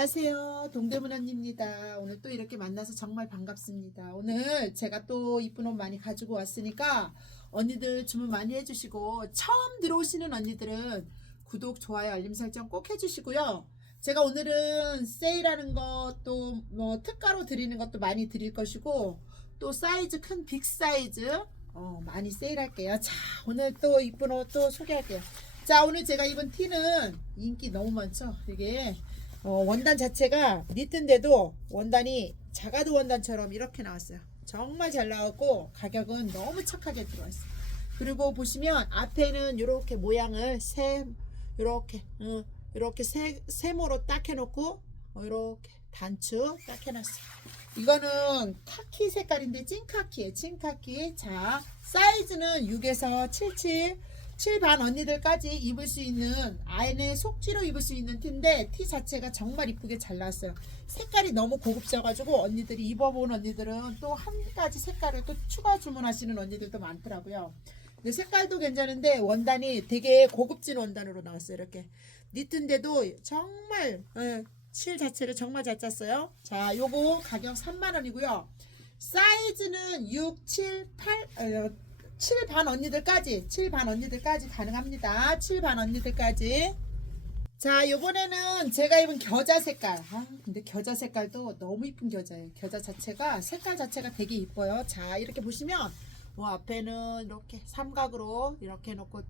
안녕하세요. 동대문 언니입니다. 오늘 또 이렇게 만나서 정말 반갑습니다. 오늘 제가 또 이쁜 옷 많이 가지고 왔으니까 언니들 주문 많이 해주시고 처음 들어오시는 언니들은 구독, 좋아요, 알림 설정 꼭 해주시고요. 제가 오늘은 세일하는 것도 뭐 특가로 드리는 것도 많이 드릴 것이고 또 사이즈 큰 빅 사이즈 어, 많이 세일할게요. 자 오늘 또 이쁜 옷 또 소개할게요. 자 오늘 제가 입은 티는 인기 너무 많죠. 이게 어, 원단 자체가 니트인데도 원단이 자가드 원단처럼 이렇게 나왔어요. 정말 잘 나왔고 가격은 너무 착하게 들어왔어요. 그리고 보시면 앞에는 이렇게 모양을 세 이렇게 어, 이렇게 세, 세모로 딱 해놓고 어, 이렇게 단추 딱 해놨어요. 이거는 카키 색깔인데 찐카키예요. 찐카키. 자 사이즈는 6에서 77 7반 언니들까지 입을 수 있는 안에 속지로 입을 수 있는 티인데 티 자체가 정말 이쁘게 잘 나왔어요. 색깔이 너무 고급져가지고 언니들이 입어본 언니들은 또 한 가지 색깔을 또 추가 주문하시는 언니들도 많더라고요. 근데 색깔도 괜찮은데 원단이 되게 고급진 원단으로 나왔어요. 이렇게 니트인데도 정말 예, 실 자체를 정말 잘 짰어요. 자, 요거 가격 3만 원이고요. 사이즈는 6, 7, 8, 어, 7반 언니들까지 7반 언니들까지 가능합니다. 7반 언니들까지. 자 요번에는 제가 입은 겨자 색깔. 아 근데 겨자 색깔도 너무 이쁜 겨자예요. 겨자 자체가 색깔 자체가 되게 이뻐요. 자 이렇게 보시면 뭐 앞에는 이렇게 삼각으로 이렇게 놓고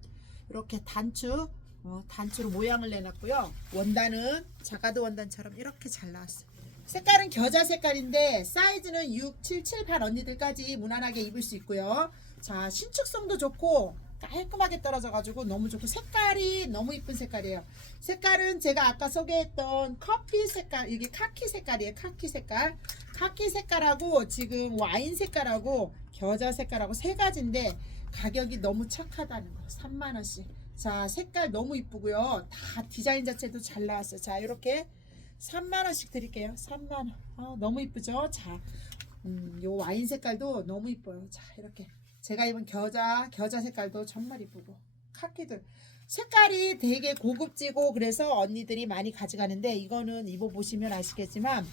이렇게 단추 어, 단추로 모양을 내놨고요. 원단은 자가드 원단처럼 이렇게 잘 나왔어요. 색깔은 겨자 색깔인데 사이즈는 6, 7, 7, 8 언니들까지 무난하게 입을 수 있고요 자 신축성도 좋고 깔끔하게 떨어져가지고 너무 좋고 색깔이 너무 이쁜 색깔이에요. 색깔은 제가 아까 소개했던 커피 색깔 이게 카키 색깔이에요 카키 색깔. 카키 색깔하고 지금 와인 색깔하고 겨자 색깔하고 세 가지인데 가격이 너무 착하다는 거 3만 원씩. 자 색깔 너무 이쁘고요. 다 디자인 자체도 잘 나왔어요. 자 이렇게 3만 원씩 드릴게요. 3만 원. 아, 너무 이쁘죠? 자 음, 요 와인 색깔도 너무 이뻐요. 자 이렇게 제가 입은 겨자 겨자 색깔도 정말 이쁘고 카키들. 색깔이 되게 고급지고 그래서 언니들이 많이 가져가는데 이거는 입어보시면 아시겠지만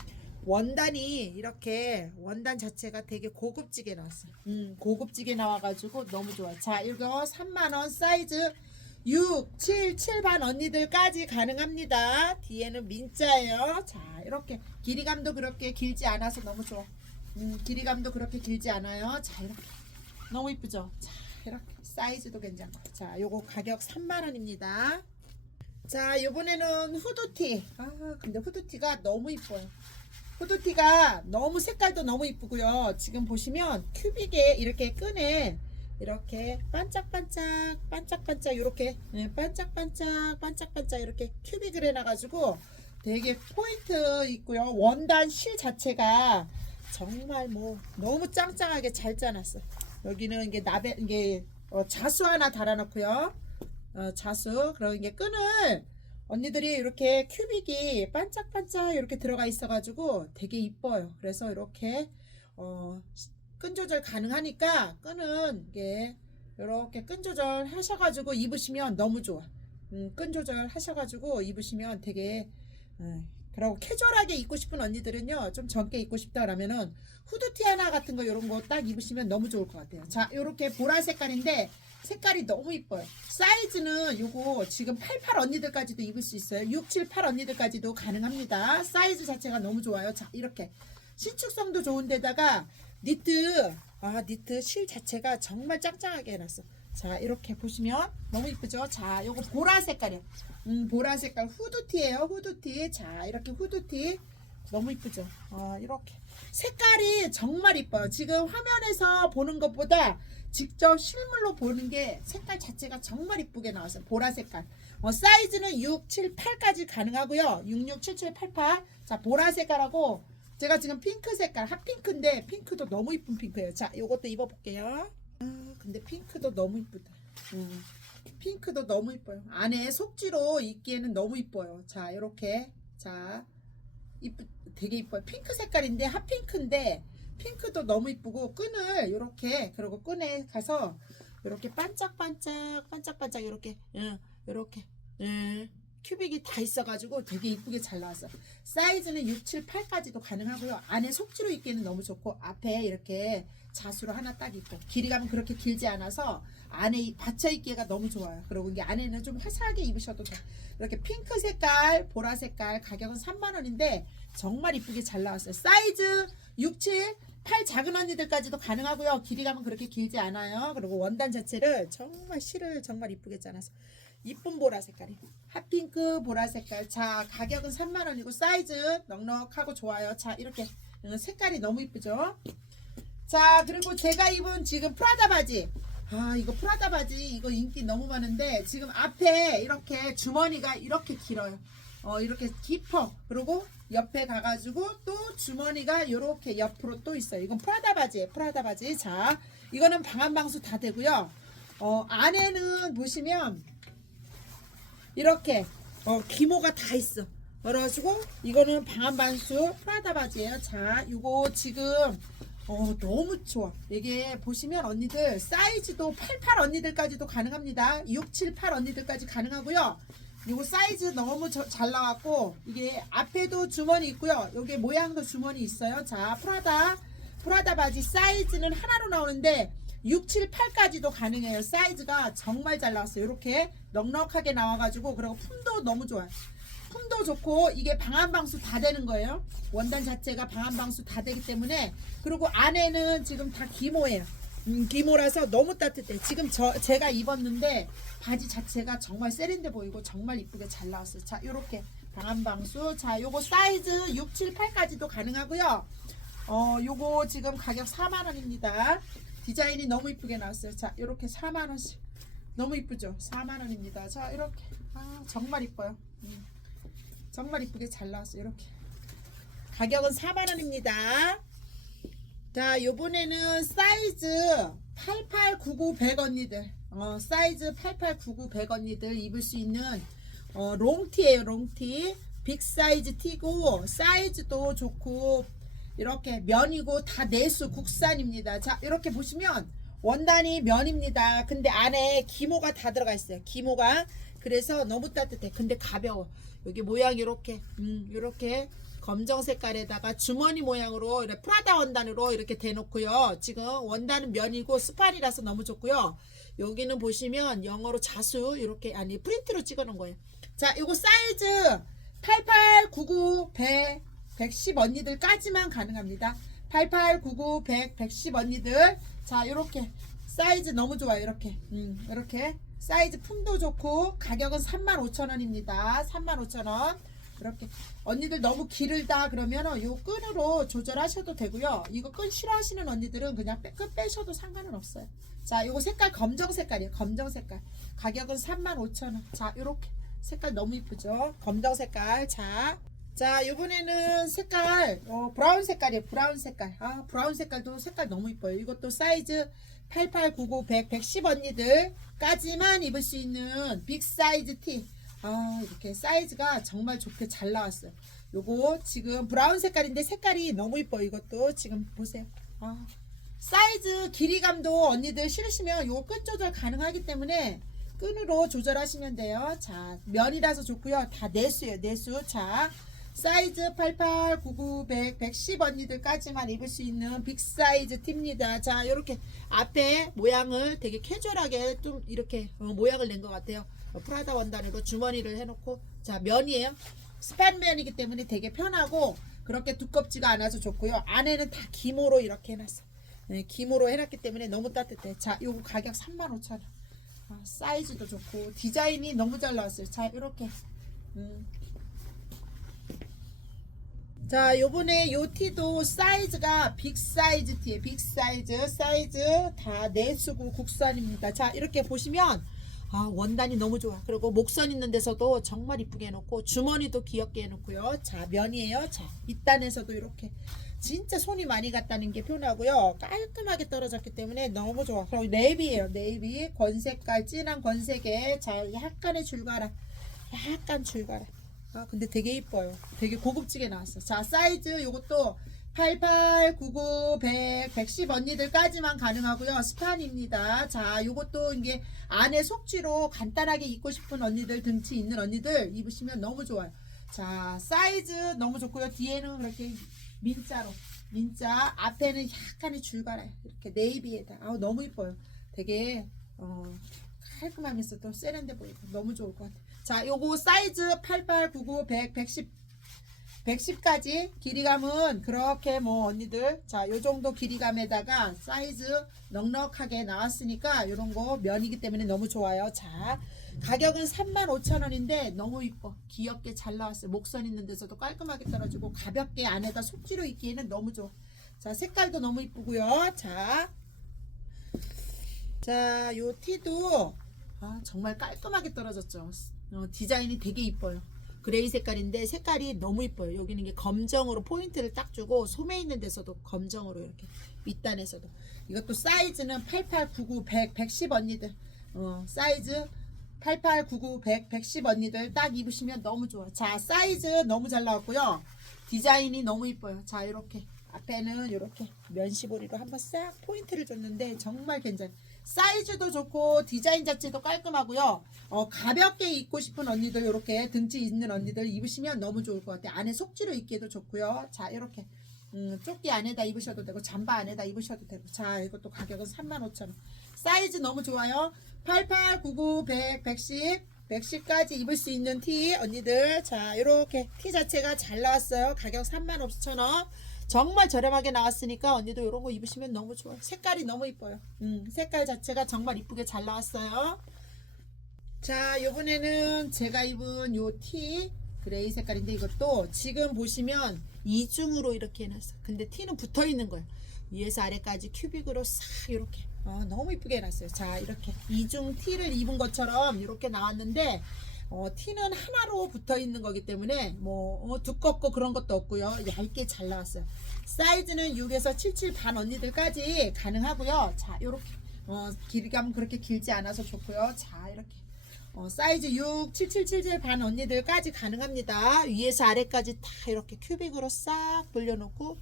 원단이 이렇게 원단 자체가 되게 고급지게 나왔어요. 음, 고급지게 나와가지고 너무 좋아요. 자 이거 3만원 사이즈 6, 7, 7반 언니들까지 가능합니다. 뒤에는 민자예요. 자 이렇게 길이감도 그렇게 길지 않아서 너무 좋아. 음, 길이감도 그렇게 길지 않아요. 자 이렇게 너무 이쁘죠? 자, 이렇게 사이즈도 괜찮고. 자, 요거 가격 3만원입니다. 자, 요번에는 후드티. 아, 근데 후드티가 너무 이뻐요. 후드티가 너무 색깔도 너무 이쁘고요. 지금 보시면 큐빅에 이렇게 끈에 이렇게 반짝반짝 반짝반짝 이렇게 네, 반짝반짝 반짝반짝 이렇게 큐빅을 해놔가지고 되게 포인트 있고요. 원단 실 자체가 정말 뭐 너무 짱짱하게 잘 짜놨어. 여기는 이게 나베 이게 어, 자수 하나 달아놓고요. 어, 자수 그런 게 끈을 언니들이 이렇게 큐빅이 반짝반짝 이렇게 들어가 있어가지고 되게 이뻐요. 그래서 이렇게 어, 끈 조절 가능하니까 끈은 이게 이렇게 끈 조절 하셔가지고 입으시면 너무 좋아. 음, 끈 조절 하셔가지고 입으시면 되게 음, 그리고 캐주얼하게 입고 싶은 언니들은요 좀 젊게 입고 싶다 그러면은 후드티 하나 같은 거 이런 거 딱 입으시면 너무 좋을 것 같아요. 자 요렇게 보라 색깔인데 색깔이 너무 이뻐요. 사이즈는 요거 지금 88 언니들까지도 입을 수 있어요. 6, 7, 8 언니들까지도 가능합니다. 사이즈 자체가 너무 좋아요. 자 이렇게. 신축성도 좋은데다가 니트. 아 니트 실 자체가 정말 짱짱하게 해놨어. 자 이렇게 보시면 너무 이쁘죠? 자 요거 보라 색깔이에요 음 보라 색깔 후드티예요 후드티. 자 이렇게 후드티. 너무 이쁘죠? 아 이렇게. 색깔이 정말 이뻐요. 지금 화면에서 보는 것보다 직접 실물로 보는 게 색깔 자체가 정말 이쁘게 나왔어요. 보라 색깔. 어, 사이즈는 6, 7, 8까지 가능하고요. 6, 6, 7, 7, 8, 8. 자 보라 색깔하고 제가 지금 핑크 색깔 핫핑크인데 핑크도 너무 이쁜 핑크예요. 자 요것도 입어볼게요. 아 근데 핑크도 너무 이쁘다. 음, 핑크도 너무 이뻐요 안에 속지로 입기에는 너무 이뻐요 자 이렇게 자 이쁘 되게 이뻐요 핑크 색깔인데 핫핑크인데 핑크도 너무 이쁘고 끈을 이렇게 그리고 끈에 가서 이렇게 반짝반짝 반짝반짝 이렇게 예, 이렇게 예, 큐빅이 다 있어가지고 되게 이쁘게 잘 나왔어. 사이즈는 6, 7, 8까지도 가능하고요. 안에 속지로 입기에는 너무 좋고 앞에 이렇게 자수로 하나 딱 있고 길이감은 그렇게 길지 않아서 안에 이- 받쳐 입기가 너무 좋아요. 그리고 이게 안에는 좀 화사하게 입으셔도 돼. 이렇게 핑크 색깔, 보라 색깔 가격은 3만 원인데 정말 이쁘게 잘 나왔어요. 사이즈 6, 7, 8 작은 언니들까지도 가능하고요. 길이감은 그렇게 길지 않아요. 그리고 원단 자체를 정말 실을 정말 이쁘게 짜놔서 이쁜 보라 색깔이 핫핑크 보라 색깔 자 가격은 3만 원이고 사이즈 넉넉하고 좋아요. 자 이렇게 음, 색깔이 너무 이쁘죠. 자 그리고 제가 입은 지금 프라다 바지 아 이거 프라다 바지 이거 인기 너무 많은데 지금 앞에 이렇게 주머니가 이렇게 길어요. 어 이렇게 깊어. 그리고 옆에 가가지고 또 주머니가 이렇게 옆으로 또 있어요. 이건 프라다 바지예요 프라다 바지. 자 이거는 방한방수 다 되고요. 어 안에는 보시면 이렇게 어 기모가 다 있어. 그래가지고 이거는 방한반수 프라다 바지예요. 자 이거 지금 어 너무 좋아 이게 보시면 언니들 사이즈도 88 언니들까지도 가능합니다. 6, 7, 8 언니들까지 가능하고요. 이거 사이즈 너무 저- 잘 나왔고 이게 앞에도 주머니 있고요. 여기 모양도 주머니 있어요. 자 프라다. 프라다 바지 사이즈는 하나로 나오는데 6, 7, 8까지도 가능해요. 사이즈가 정말 잘 나왔어요. 이렇게 넉넉하게 나와가지고 그리고 품도 너무 좋아요 품도 좋고 이게 방한방수 다 되는 거예요. 원단 자체가 방한방수 다 되기 때문에 그리고 안에는 지금 다 기모예요. 음, 기모라서 너무 따뜻해. 지금 저 제가 입었는데 바지 자체가 정말 세련돼 보이고 정말 이쁘게 잘 나왔어요. 자, 요렇게 방한방수. 자, 요거 사이즈 6, 7, 8까지도 가능하고요. 어, 요거 지금 가격 4만 원입니다. 디자인이 너무 이쁘게 나왔어요. 자, 요렇게 4만 원씩. 너무 이쁘죠? 4만 원입니다. 자, 이렇게. 아, 정말 이뻐요. 음. 정말 이쁘게 잘 나왔어요. 이렇게. 가격은 4만 원입니다. 자, 요번에는 사이즈 8899 100 언니들. 어, 사이즈 8899 100 언니들 입을 수 있는 어, 롱티예요, 롱티. 빅 사이즈 티고 사이즈도 좋고 이렇게 면이고 다 내수 국산입니다. 자, 이렇게 보시면 원단이 면입니다. 근데 안에 기모가 다 들어가 있어요. 기모가 그래서 너무 따뜻해. 근데 가벼워. 여기 모양이 이렇게 음, 이렇게 검정 색깔에다가 주머니 모양으로 이렇게 프라다 원단으로 이렇게 대놓고요. 지금 원단은 면이고 스판이라서 너무 좋고요. 여기는 보시면 영어로 자수 이렇게 아니 프린트로 찍어놓은 거예요. 자, 이거 사이즈 88, 99, 100, 110 언니들까지만 가능합니다. 88, 99, 100, 110 언니들. 자, 이렇게 사이즈 너무 좋아요. 이렇게. 음, 이렇게. 사이즈 품도 좋고 가격은 35,000원입니다. 35,000원. 이렇게 언니들 너무 길다 그러면 요 끈으로 조절하셔도 되고요. 이거 끈 싫어하시는 언니들은 그냥 빼, 끝 빼셔도 상관은 없어요. 자, 요거 색깔 검정 색깔이에요. 검정 색깔. 가격은 35,000원. 자, 요렇게 색깔 너무 이쁘죠? 검정 색깔. 자, 자, 요번에는 색깔, 어, 브라운 색깔이에요. 브라운 색깔. 아, 브라운 색깔도 색깔 너무 이뻐요. 이것도 사이즈 88, 99, 100, 110 언니들까지만 입을 수 있는 빅 사이즈 티. 아, 이렇게 사이즈가 정말 좋게 잘 나왔어요. 요거 지금 브라운 색깔인데 색깔이 너무 이뻐요. 이것도 지금 보세요. 아, 사이즈 길이감도 언니들 싫으시면 요거 끈 조절 가능하기 때문에 끈으로 조절하시면 돼요. 자, 면이라서 좋고요. 다 내수예요. 내수. 자, 사이즈 88, 99, 100, 110 언니들까지만 입을 수 있는 빅 사이즈 팁니다. 자, 이렇게 앞에 모양을 되게 캐주얼하게 좀 이렇게 어, 모양을 낸 것 같아요. 어, 프라다 원단으로 주머니를 해놓고 자 면이에요. 스판 면이기 때문에 되게 편하고 그렇게 두껍지가 않아서 좋고요. 안에는 다 기모로 이렇게 해놨어. 네, 기모로 해놨기 때문에 너무 따뜻해. 자, 요거 가격 35,000원. 아, 사이즈도 좋고 디자인이 너무 잘 나왔어요. 자, 이렇게. 음. 자, 요번에 요 티도 사이즈가 빅 사이즈 티에 빅 사이즈, 사이즈 다 내수고 국산입니다. 자, 이렇게 보시면 아, 원단이 너무 좋아. 그리고 목선 있는 데서도 정말 이쁘게 해놓고 주머니도 귀엽게 해놓고요. 자, 면이에요. 자, 밑단에서도 이렇게 진짜 손이 많이 갔다는 게 표현하고요. 깔끔하게 떨어졌기 때문에 너무 좋아. 그리고 네이비예요. 네이비 권색깔 진한 권색에 자 약간의 줄가라, 약간 줄가라. 아 근데 되게 이뻐요. 되게 고급지게 나왔어. 자 사이즈 요것도 88, 99, 100, 110 언니들까지만 가능하고요. 스판입니다. 자, 요것도 이게 안에 속지로 간단하게 입고 싶은 언니들, 등치 있는 언니들 입으시면 너무 좋아요. 자, 사이즈 너무 좋고요. 뒤에는 그렇게 민자로, 민자, 앞에는 약간의 줄갈아요. 이렇게 네이비에다. 아우, 너무 이뻐요. 되게, 어, 깔끔하면서 또 세련돼 보이고 너무 좋을 것 같아요. 자, 요거 사이즈 88, 99, 100, 110 110까지 길이감은 그렇게 뭐 언니들 자 요 정도 길이감에다가 사이즈 넉넉하게 나왔으니까 요런 거 면이기 때문에 너무 좋아요. 자 가격은 35,000원인데 너무 이뻐. 귀엽게 잘 나왔어요. 목선 있는 데서도 깔끔하게 떨어지고 가볍게 안에다 속지로 입기에는 너무 좋아. 자 색깔도 너무 이쁘고요. 자 자, 요 티도 아, 정말 깔끔하게 떨어졌죠. 어, 디자인이 되게 이뻐요. 그레이 색깔인데 색깔이 너무 이뻐요. 여기는 이게 검정으로 포인트를 딱 주고 소매 있는 데서도 검정으로 이렇게 밑단에서도 이것도 사이즈는 88, 99, 100, 110 언니들 어, 사이즈 88, 99, 100, 110 언니들 딱 입으시면 너무 좋아. 자, 사이즈 너무 잘 나왔고요. 디자인이 너무 이뻐요. 자, 이렇게 앞에는 이렇게 면시보리로 한번 싹 포인트를 줬는데 정말 괜찮아요. 사이즈도 좋고 디자인 자체도 깔끔하고요. 어, 가볍게 입고 싶은 언니들 이렇게 등치 있는 언니들 입으시면 너무 좋을 것 같아요. 안에 속지로 입기도 좋고요. 자 이렇게 음, 조끼 안에다 입으셔도 되고 잠바 안에다 입으셔도 되고 자 이것도 가격은 35,000원. 사이즈 너무 좋아요. 88, 99, 100, 110 110까지 입을 수 있는 티 언니들 자 이렇게 티 자체가 잘 나왔어요 가격 35,000원 정말 저렴하게 나왔으니까 언니도 이런 거 입으시면 너무 좋아요. 색깔이 너무 이뻐요. 음, 색깔 자체가 정말 이쁘게 잘 나왔어요. 자 요번에는 제가 입은 요 티 그레이 색깔인데 이것도 지금 보시면 이중으로 이렇게 해놨어 근데 티는 붙어 있는 거예요. 위에서 아래까지 큐빅으로 싹 이렇게. 어, 너무 이쁘게 해놨어요. 자 이렇게 이중 티를 입은 것처럼 이렇게 나왔는데 어, 티는 하나로 붙어 있는 거기 때문에 뭐 어, 두껍고 그런 것도 없고요. 얇게 잘 나왔어요. 사이즈는 6에서 77 반 언니들까지 가능하고요. 자 이렇게 어, 길이감 그렇게 길지 않아서 좋고요. 자 이렇게. 어, 사이즈 6, 7, 7, 7, 7 반 언니들까지 가능합니다. 위에서 아래까지 다 이렇게 큐빅으로 싹 돌려놓고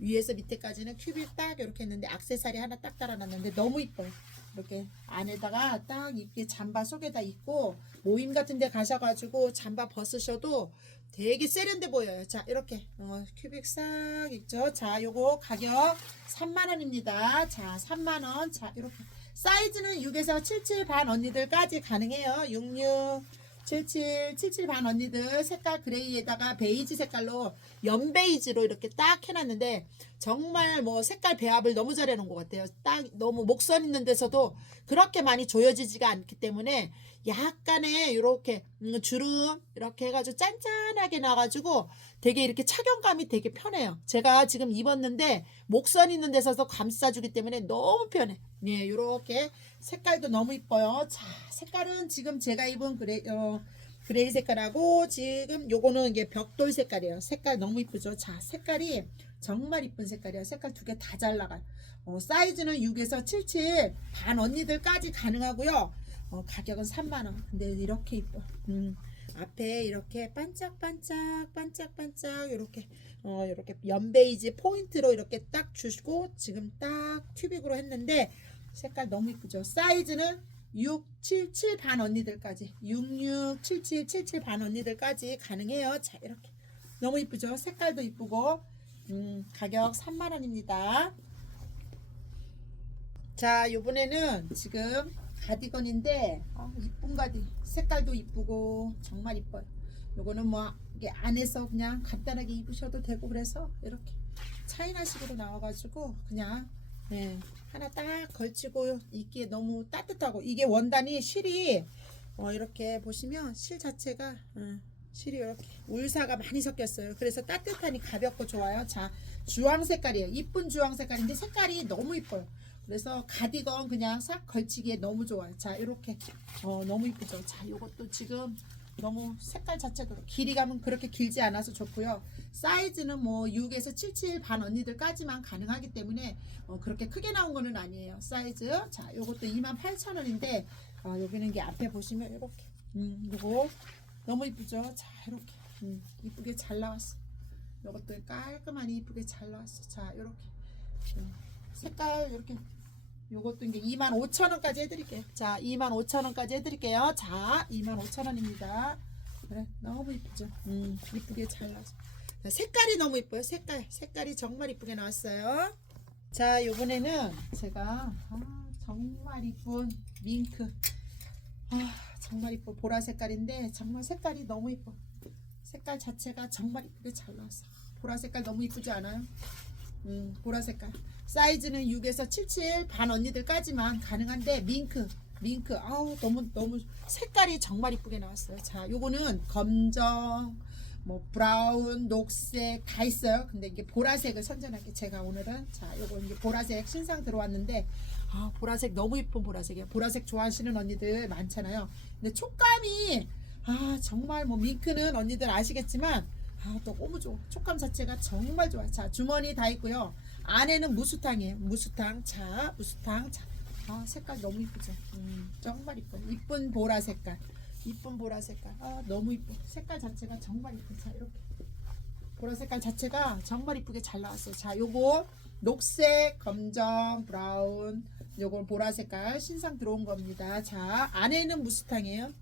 위에서 밑에까지는 큐빅 딱 이렇게 했는데 악세사리 하나 딱 달아놨는데 너무 이뻐요. 이렇게 안에다가 딱 입게 잠바 속에다 입고 모임 같은 데 가셔가지고 잠바 벗으셔도 되게 세련돼 보여요. 자 이렇게 어, 큐빅 싹 있죠. 자 요거 가격 3만원입니다. 자 3만원 자 이렇게 사이즈는 6에서 77반 언니들까지 가능해요. 66, 77, 77 반 언니들 색깔 그레이에다가 베이지 색깔로 연베이지로 이렇게 딱 해놨는데 정말 뭐 색깔 배합을 너무 잘 해놓은 것 같아요. 딱 너무 목선 있는 데서도 그렇게 많이 조여지지가 않기 때문에 약간의 이렇게 음, 주름 이렇게 해가지고 짠짠하게 나가지고 되게 이렇게 착용감이 되게 편해요. 제가 지금 입었는데 목선 있는 데서도 감싸주기 때문에 너무 편해. 네, 이렇게 색깔도 너무 이뻐요. 자, 색깔은 지금 제가 입은 그레이, 어, 그레이 색깔하고 지금 요거는 이게 벽돌 색깔이에요. 색깔 너무 이쁘죠. 자, 색깔이 정말 이쁜 색깔이에요. 색깔 두 개 다 잘 나가요. 어, 사이즈는 6에서 77 반 언니들까지 가능하고요. 어, 가격은 3만원. 근데 이렇게 이뻐. 음, 앞에 이렇게 반짝반짝, 반짝반짝, 이렇게, 어, 이렇게 연베이지 포인트로 이렇게 딱 주시고, 지금 딱 큐빅으로 했는데, 색깔 너무 이쁘죠? 사이즈는 6, 7, 7 반 언니들까지. 66, 77, 77 반 언니들까지 가능해요. 자, 이렇게. 너무 이쁘죠? 색깔도 이쁘고, 음, 가격 3만원입니다. 자, 요번에는 지금 가디건인데 아, 이쁜 가디 색깔도 이쁘고 정말 이뻐요. 요거는 뭐 이게 안에서 그냥 간단하게 입으셔도 되고 그래서 이렇게 차이나식으로 나와가지고 그냥 네, 하나 딱 걸치고 입기에 너무 따뜻하고 이게 원단이 실이 어, 이렇게 보시면 실 자체가 음, 실이 이렇게 울사가 많이 섞였어요. 그래서 따뜻하니 가볍고 좋아요. 자, 주황 색깔이에요. 이쁜 주황 색깔인데 색깔이 너무 이뻐요. 그래서 가디건 그냥 싹 걸치기에 너무 좋아요. 자, 이렇게 어, 너무 이쁘죠. 자, 요것도 지금 너무 색깔 자체도 길이감은 그렇게 길지 않아서 좋고요. 사이즈는 뭐 6에서 77 반 언니들까지만 가능하기 때문에 어, 그렇게 크게 나온 거는 아니에요. 사이즈. 자, 요것도 28,000원인데 아, 여기는 게 앞에 보시면 이렇게 음, 요거 너무 이쁘죠? 자, 이렇게 음, 이쁘게 잘 나왔어. 요것도 깔끔하니 이쁘게 잘 나왔어. 자, 요렇게. 어, 색깔 이렇게 요것도 이제 25,000원까지 해드릴게요. 자, 25,000원까지 해드릴게요. 자, 25,000원입니다. 그래, 너무 이쁘죠? 음, 이쁘게 잘 나왔어. 자, 색깔이 너무 이뻐요. 색깔, 색깔이 정말 이쁘게 나왔어요. 자, 요번에는 제가 아, 정말 이쁜 밍크. 아, 정말 이뻐. 보라 색깔인데 정말 색깔이 너무 이뻐. 색깔 자체가 정말 이쁘게 잘 나왔어. 보라 색깔 너무 이쁘지 않아요? 음, 보라 색깔. 사이즈는 6에서 77 반 언니들까지만 가능한데 밍크, 밍크. 아우 너무 너무 색깔이 정말 이쁘게 나왔어요. 자, 요거는 검정, 뭐 브라운, 녹색 다 있어요. 근데 이게 보라색을 선전하게 제가 오늘은 자, 요거 이제 보라색 신상 들어왔는데 아, 보라색 너무 이쁜 보라색이에요. 보라색 좋아하시는 언니들 많잖아요. 근데 촉감이 아, 정말 뭐 밍크는 언니들 아시겠지만 아, 또 너무 좋아. 촉감 자체가 정말 좋아. 자, 주머니 다 있고요. 안에는 무수탕이에요. 무수탕. 자, 무수탕. 자. 아, 색깔 너무 이쁘죠. 음, 정말 이뻐. 이쁜 보라 색깔. 이쁜 보라 색깔. 아, 너무 이뻐. 색깔 자체가 정말 이뻐. 자, 이렇게. 보라 색깔 자체가 정말 이쁘게 잘 나왔어요. 자, 요거 녹색, 검정, 브라운, 요건 보라 색깔 신상 들어온 겁니다. 자, 안에는 무스탕이에요.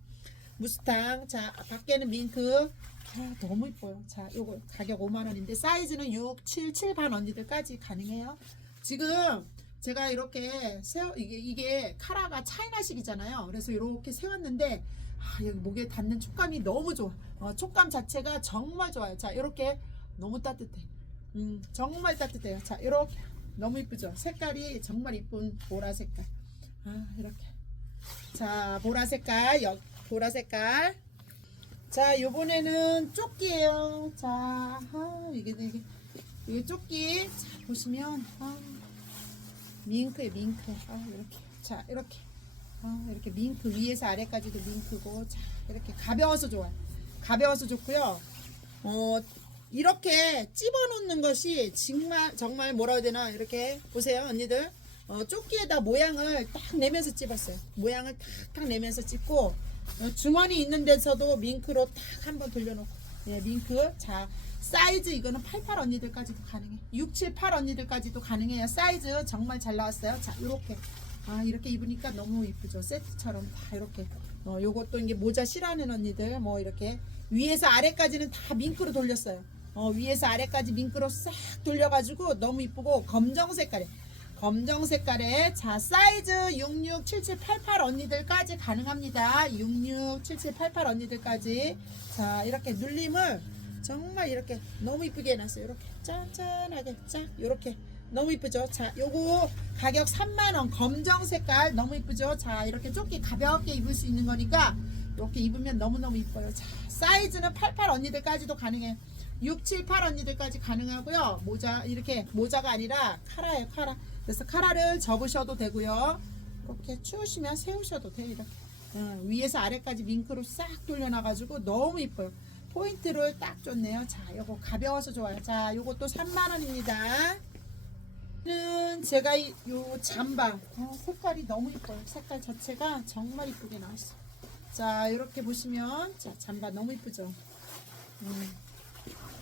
무스탕. 자, 밖에는 밍크. 아, 너무 이뻐요. 자, 요거 가격 5만 원인데 사이즈는 6, 7, 7반 언니들까지 가능해요. 지금 제가 이렇게 세워 이게 이게 카라가 차이나식이잖아요. 그래서 이렇게 세웠는데 아, 여기 목에 닿는 촉감이 너무 좋아. 어, 촉감 자체가 정말 좋아요. 자, 이렇게 너무 따뜻해. 음, 정말 따뜻해요. 자, 이렇게 너무 이쁘죠. 색깔이 정말 이쁜 보라 색깔. 아, 이렇게. 자, 보라 색깔, 여, 보라 색깔. 자, 요번에는 조끼예요. 자, 아, 이게 이게 이게 조끼. 자, 보시면 아, 밍크에 밍크. 아, 이렇게. 자, 이렇게. 아, 이렇게 밍크 위에서 아래까지도 밍크고 자, 이렇게 가벼워서 좋아요. 가벼워서 좋고요. 어, 이렇게 찝어 놓는 것이 정말 정말 뭐라 해야 되나 이렇게 보세요 언니들 어, 조끼에다 모양을 딱 내면서 찝었어요 모양을 탁탁 내면서 찝고 어, 주머니 있는 데서도 밍크로 탁 한번 돌려놓고. 예 밍크. 자 사이즈 이거는 88 언니들까지도 가능해. 678 언니들까지도 가능해요. 사이즈 정말 잘 나왔어요. 자 이렇게. 아 이렇게 입으니까 너무 이쁘죠. 세트처럼 다 이렇게. 어 요것도 이게 모자 싫어하는 언니들 뭐 이렇게 위에서 아래까지는 다 밍크로 돌렸어요. 어 위에서 아래까지 밍크로 싹 돌려가지고 너무 이쁘고 검정 색깔에 검정 색깔에 자 사이즈 66 77 88 언니들까지 가능합니다. 66 77 88 언니들까지. 자 이렇게 눌림을 정말 이렇게 너무 이쁘게 해놨어요. 이렇게 짠짠하게 쫙 이렇게. 너무 이쁘죠? 자 요거 가격 3만원. 검정 색깔. 너무 이쁘죠? 자 이렇게 조끼 가볍게 입을 수 있는 거니까 이렇게 입으면 너무너무 이뻐요. 자 사이즈는 88 언니들까지도 가능해요 6, 7, 8 언니들까지 가능하고요. 모자 이렇게 모자가 아니라 카라예요 카라 그래서 카라를 접으셔도 되고요. 이렇게 추우시면 세우셔도 돼요 이렇게. 어, 위에서 아래까지 밍크로 싹 돌려놔가지고 너무 이뻐요. 포인트를 딱 줬네요. 자 요거 가벼워서 좋아요. 자 요것도 3만원입니다. 는 제가 이, 요 잠바 어, 색깔이 너무 이뻐요. 색깔 자체가 정말 이쁘게 나왔어 자 이렇게 보시면 자 잠바 너무 이쁘죠? 음,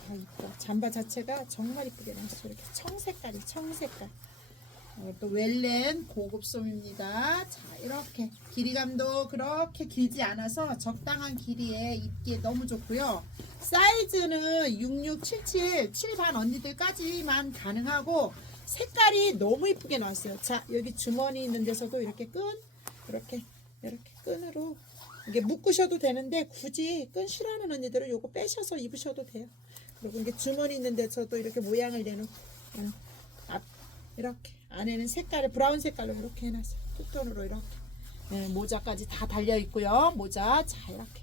아, 이뻐. 잠바 자체가 정말 이쁘게 나왔어 이렇게 청색깔이 청색깔. 어, 또 웰렌 고급솜입니다 자 이렇게 길이감도 그렇게 길지 않아서 적당한 길이에 입기에 너무 좋고요 사이즈는 6677 7반 언니들까지만 가능하고 색깔이 너무 이쁘게 나왔어요. 자, 여기 주머니 있는 데서도 이렇게 끈, 이렇게, 이렇게 끈으로 이게 묶으셔도 되는데 굳이 끈 싫어하는 언니들은 요거 빼셔서 입으셔도 돼요. 그리고 이게 주머니 있는 데서도 이렇게 모양을 응, 앞, 이렇게. 안에는 색깔을 브라운 색깔로 이렇게 해놨어요. 툭톤으로 이렇게. 네, 모자까지 다 달려 있고요. 모자, 자, 이렇게.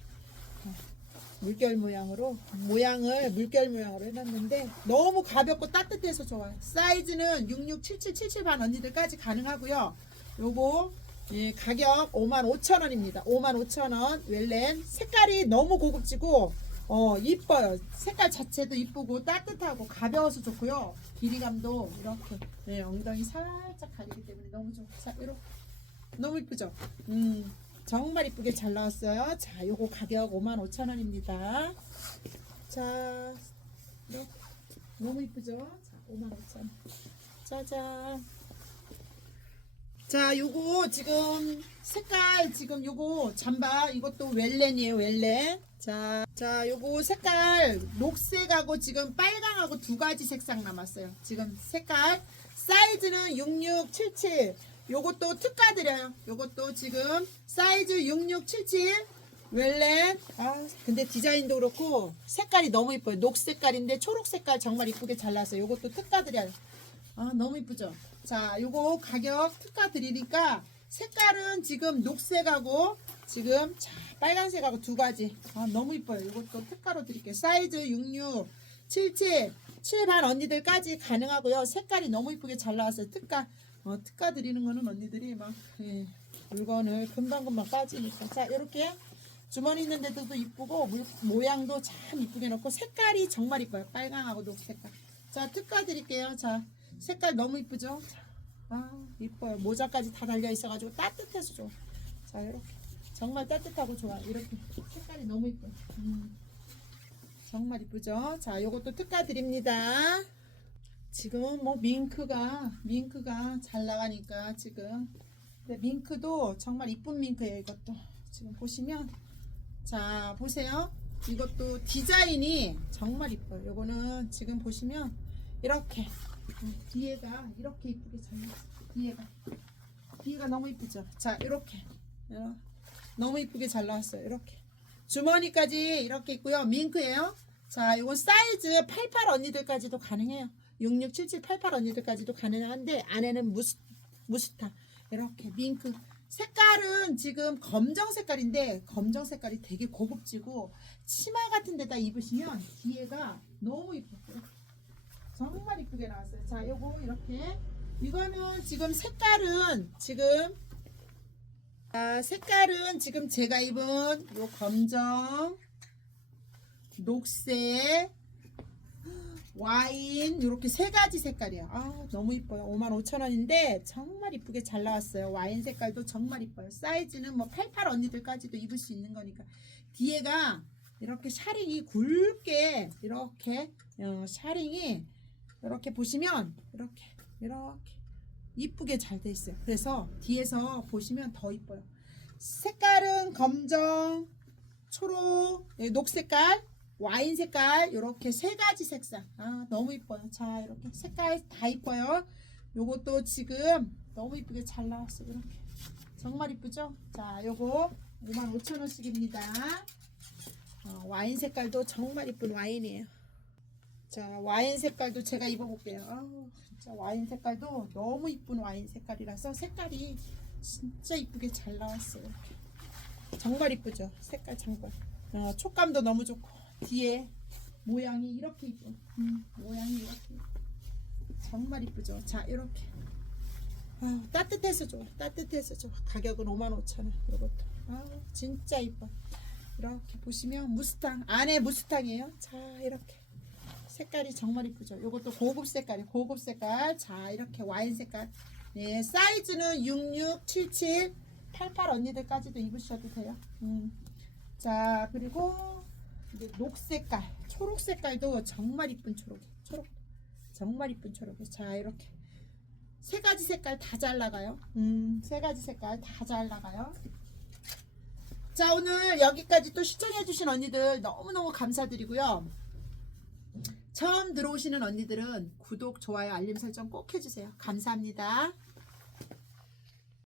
물결 모양으로 모양을 물결 모양으로 해놨는데 너무 가볍고 따뜻해서 좋아요. 사이즈는 667777반 언니들까지 가능하고요. 요거 예, 가격 55,000원입니다. 55,000원 웰렌 색깔이 너무 고급지고 어 이뻐요. 색깔 자체도 이쁘고 따뜻하고 가벼워서 좋고요. 길이감도 이렇게 네, 엉덩이 살짝 가리기 때문에 너무 좋고 자 이렇게 너무 이쁘죠? 음 정말 이쁘게 잘 나왔어요. 자, 요거 가격 55,000원입니다. 자, 이렇게. 너무 이쁘죠? 자, 55,000원. 짜잔. 자, 요거 지금 색깔 지금 요거 잠바 이것도 웰렌이에요, 웰렌. 자, 자, 요거 색깔 녹색하고 지금 빨강하고 두 가지 색상 남았어요. 지금 색깔 사이즈는 6677. 요것도 특가 드려요. 요것도 지금 사이즈 6677 웰렌. 아, 근데 디자인도 그렇고 색깔이 너무 이뻐요. 녹 색깔인데 초록 색깔 정말 이쁘게 잘랐어요. 요것도 특가 드려요. 아, 너무 이쁘죠? 자, 요거 가격 특가 드리니까 색깔은 지금 녹색하고 지금 자, 빨간색하고 두 가지. 아, 너무 이뻐요. 이것도 특가로 드릴게요. 사이즈 66, 77, 7반 언니들까지 가능하고요. 색깔이 너무 이쁘게 잘 나왔어요. 특가. 어, 특가 드리는 거는 언니들이 막 예, 물건을 금방금방 빠지니까. 자, 이렇게 주머니 있는 데도 이쁘고 물- 모양도 참 이쁘게 넣고 색깔이 정말 이뻐요. 빨강하고 녹색깔. 자, 특가 드릴게요. 자, 색깔 너무 이쁘죠? 자, 아, 이뻐요. 모자까지 다 달려 있어가지고 따뜻해서 좋아. 자, 이렇게. 정말 따뜻하고 좋아. 이렇게. 색깔이 너무 이뻐요. 음. 정말 이쁘죠? 자, 요것도 특가 드립니다. 지금은 뭐 밍크가, 밍크가 잘 나가니까 지금. 밍크도 정말 이쁜 밍크예요, 이것도. 지금 보시면. 자, 보세요. 이것도 디자인이 정말 이뻐요. 요거는 지금 보시면 이렇게 음, 뒤에가 이렇게 이쁘게 잘. 뒤에가 뒤에가 너무 이쁘죠. 자 이렇게 이렇게. 너무 이쁘게 잘 나왔어요. 이렇게 주머니까지 이렇게 있고요. 밍크예요. 자 이건 사이즈 88 언니들까지도 가능해요. 66, 77, 88 언니들까지도 가능한데 안에는 무스 무스타 이렇게 밍크 색깔은 지금 검정 색깔인데 검정 색깔이 되게 고급지고 치마 같은 데다 입으시면 뒤에가 너무 이쁘고 정말 이쁘게 나왔어요. 자, 요거 이렇게 이거는 지금 색깔은 지금 아, 색깔은 지금 제가 입은 요 검정 녹색 와인 이렇게 세 가지 색깔이에요. 아 너무 이뻐요. 55,000원인데 정말 이쁘게 잘 나왔어요. 와인 색깔도 정말 이뻐요. 사이즈는 뭐 88 언니들까지도 입을 수 있는 거니까 뒤에가 이렇게 샤링이 굵게 이렇게 어, 샤링이 이렇게 보시면 이렇게 이렇게 이쁘게 잘 돼 있어요. 그래서 뒤에서 보시면 더 이뻐요. 색깔은 검정, 초록, 예, 녹색깔, 와인 색깔 이렇게 세 가지 색상. 아 너무 이뻐요. 자 이렇게 색깔 다 이뻐요. 요것도 지금 너무 이쁘게 잘 나왔어요. 이렇게 정말 이쁘죠? 자 요거 55,000원씩입니다. 어, 와인 색깔도 정말 이쁜 와인이에요. 자 와인 색깔도 제가 입어볼게요. 아우, 진짜 와인 색깔도 너무 이쁜 와인 색깔이라서 색깔이 진짜 이쁘게 잘 나왔어요. 정말 이쁘죠? 색깔 정말. 어, 촉감도 너무 좋고 뒤에 모양이 이렇게 이뻐. 음, 모양이 이렇게. 정말 이쁘죠? 자 이렇게. 아, 따뜻해서 좋아. 따뜻해서 좋아. 가격은 55,000원. 이것도. 아, 진짜 이뻐. 이렇게 보시면 무스탕 안에 무스탕이에요. 자 이렇게. 색깔이 정말 이쁘죠. 이것도 고급 색깔이 고급 색깔. 자 이렇게 와인 색깔. 네 사이즈는 66, 77, 88 언니들까지도 입으셔도 돼요. 음. 자 그리고 이제 녹 색깔, 초록 색깔도 정말 이쁜 초록. 초록 정말 이쁜 초록이. 자 이렇게 세 가지 색깔 다 잘 나가요. 음, 세 가지 색깔 다 잘 나가요. 자 오늘 여기까지 또 시청해주신 언니들 너무너무 감사드리고요. 처음 들어오시는 언니들은 구독, 좋아요, 알림 설정 꼭 해주세요. 감사합니다.